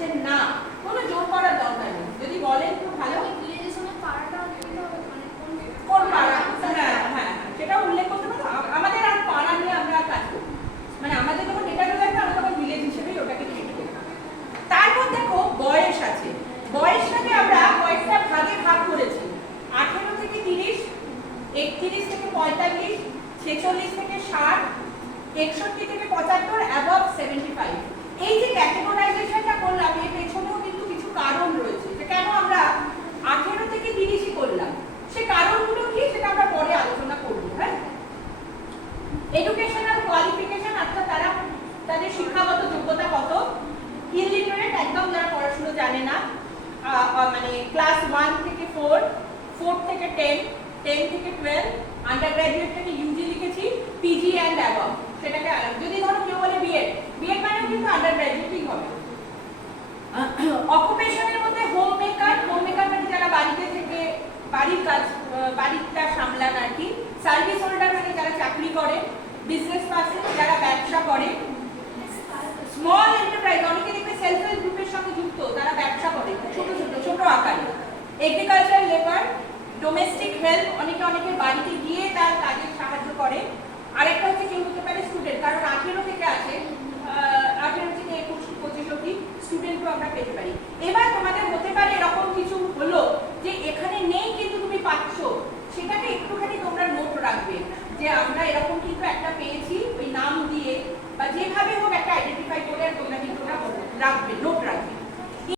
করছেন না, কোনো জোর করার দরকার নেই। যদি বলেন খুব ভালো, কোন পাড়া, হ্যাঁ হ্যাঁ সেটা উল্লেখ করতে পারো। আমাদের আর পাড়া নিয়ে আমরা কাজ করি, মানে আমাদের যখন ডেটা লাগবে আমরা তখন ভিলেজ হিসেবেই ওটাকে ট্রিট করি। তারপর দেখো বয়স আছে, বয়সটাকে আমরা কয়েকটা ভাগে ভাগ করেছি। 18 থেকে 30, 31 থেকে 45, 46 থেকে 60, 61 থেকে 75, অ্যাবভ 75। এই যে ক্যাটেগরাইজেশনটা করলাম এর পেছনেও কিন্তু কিছু কারণ রয়েছে যে কেন আমরা 18 থেকে 30ই করলাম। সে কারণগুলো কি সেটা আমরা পরে আলোচনা করব। হ্যাঁ, এডুকেশনাল কোয়ালিফিকেশন, অর্থাৎ তারা তাদের শিক্ষাগত যোগ্যতা কত। ইলিটারেট, একদম যারা পড়াশোনা জানে না, মানে ক্লাস 1 থেকে 4, 4 থেকে 10, 10 থেকে 12, আন্ডার গ্রাজুয়েট থেকে ইউজি লিখেছি, পিজি অ্যান্ড অ্যাবভ সেটাকে আলাদা। যদি ধরো কেউ বলে বিএড, বিএড মানেও কিন্তু আন্ডার গ্রাজুয়েটই হবে। অকুপেশনের মধ্যে হোম মেকার, হোম মেকার মানে যারা বাড়িতে থেকে বাড়ির কাজ, বাড়িটা সামলান আর কি। সার্ভিস হোল্ডার মানে যারা চাকরি করে। বিজনেস পার্সন যারা ব্যবসা করে। স্মল এন্টারপ্রাইজ, অনেকে দেখবে সেলফ হেল্প গ্রুপের সঙ্গে যুক্ত, তারা ব্যবসা করে ছোট ছোট ছোট আকারে। এগ্রিকালচারাল লেবার, ডোমেস্টিক হেল্প, অনেকে বাড়িতে গিয়ে তার কাজে সাহায্য করে। আরেকটা হচ্ছে কেউ হতে পারে স্টুডেন্ট, কারণ 18 থেকে আছে, 18 থেকে 21-25 অবধি স্টুডেন্টও আমরা পেতে পারি। এবার তোমাদের হতে পারে এরকম কিছু হলো যে এখানে নেই কিন্তু তুমি পাচ্ছ, সেটাকে একটুখানি তোমরা নোট রাখবে যে আমরা